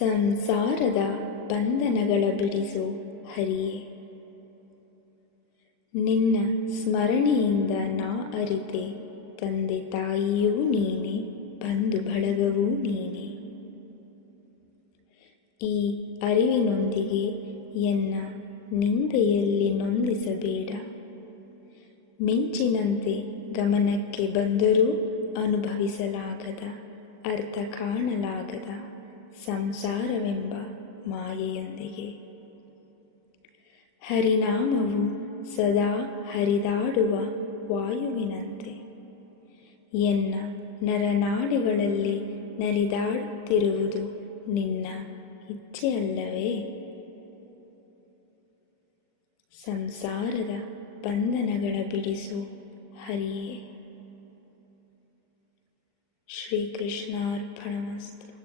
ಸಂಸಾರದ ಬಂಧನಗಳ ಬಿಡಿಸು ಹರಿಯೇ. ನಿನ್ನ ಸ್ಮರಣೆಯಿಂದ ನಾ ಅರಿತೆ, ತಂದೆ ತಾಯಿಯೂ ನೀನೆ, ಬಂಧು ಬಳಗವೂ ನೀನೆ. ಈ ಅರಿವಿನೊಂದಿಗೆ ಎನ್ನ ನಿಂದೆಯಲ್ಲಿ ನೊಂದಿಸಬೇಡ. ಮಿಂಚಿನಂತೆ ಗಮನಕ್ಕೆ ಬಂದರೂ ಅನುಭವಿಸಲಾಗದ, ಅರ್ಥ ಕಾಣಲಾಗದ ಸಂಸಾರವೆಂಬ ಮಾಯೆಯೊಂದಿಗೆ. ಹರಿನಾಮವು ಸದಾ ಹರಿದಾಡುವ ವಾಯುವಿನಂತೆ ಎನ್ನ ನರನಾಡಿಗಳಲ್ಲಿ ನಲಿದಾಡುತ್ತಿರುವುದು ನಿನ್ನ ಇಚ್ಛೆಯಲ್ಲವೇ? ಸಂಸಾರದ ಬಂಧನಗಳ ಬಿಡಿಸು ಹರಿಯೇ. ಶ್ರೀಕೃಷ್ಣಾರ್ಪಣಮಸ್ತು.